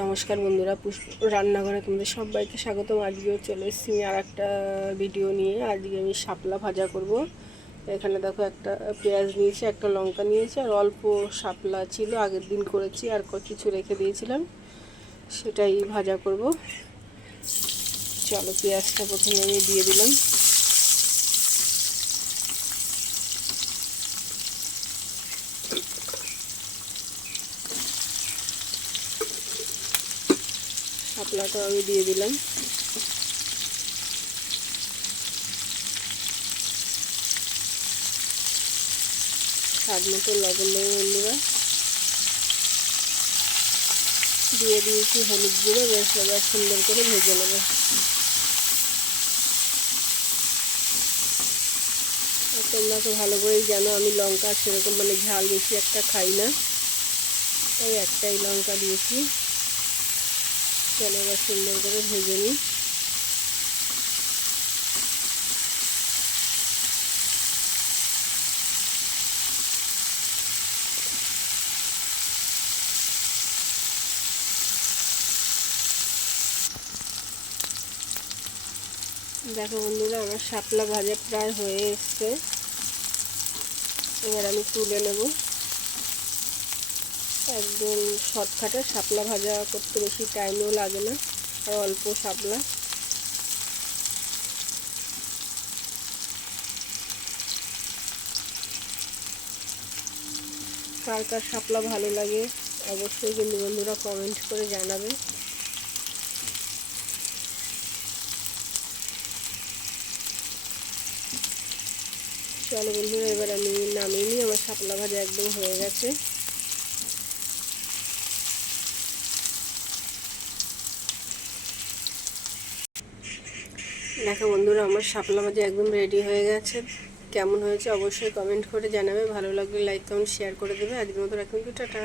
নমস্কার বন্ধুরা, পুষ্প রান্নাঘরে তোমাদের সবাইকে স্বাগতম। আজকেও চলে এসেছি আর একটা ভিডিও নিয়ে। আজকে আমি শাপলা ভাজা করব। এখানে দেখো একটা পেঁয়াজ নিয়েছি, একটা লঙ্কা নিয়েছি, আর অল্প শাপলা ছিল, আগের দিন করেছি, আর কিছু রেখে দিয়েছিলাম, সেটাই ভাজা করব। চলো, পেঁয়াজটা প্রথমে আমি দিয়ে দিলাম। শাপলাটা আমি দিয়ে দিলাম। স্বাদ মতো লবণ দেবো বন্ধুরা। দিয়ে দিয়েছি হলুদ গুঁড়ো। বেশ এবার সুন্দর করে ভেজে নেবো। আর তোমরা তো ভালো করেই জানো আমি লঙ্কা সেরকম ঝাল বেশি একটা খাই না, তাই একটাই লঙ্কা দিয়েছি। চলো এবার সুন্দর করে ভেজে নিই। দেখো বন্ধুরা, আমার শাপলা ভাজা প্রায় হয়ে এসছে। এবার আমি তুলে নেব। একদম শর্টকাটে শাপলা ভাজা করতে বেশি টাইমও লাগে না, আর অল্প শাপলা। কার কার শাপলা ভালো লাগে অবশ্যই কিন্তু বন্ধুরা কমেন্ট করে জানাবে। চলো বন্ধুরা, এবার আমি নামিয়ে নিই। আমার শাপলা ভাজা একদম হয়ে গেছে। দেখো বন্ধুরা, আমার শাপলা ভাজা একদম রেডি হয়ে গেছে। কেমন হয়েছে অবশ্যই কমেন্ট করে জানাবে। ভালো লাগলে লাইক কমেন্ট শেয়ার করে দেবে। আজকের মতো রাখুন, টাটা।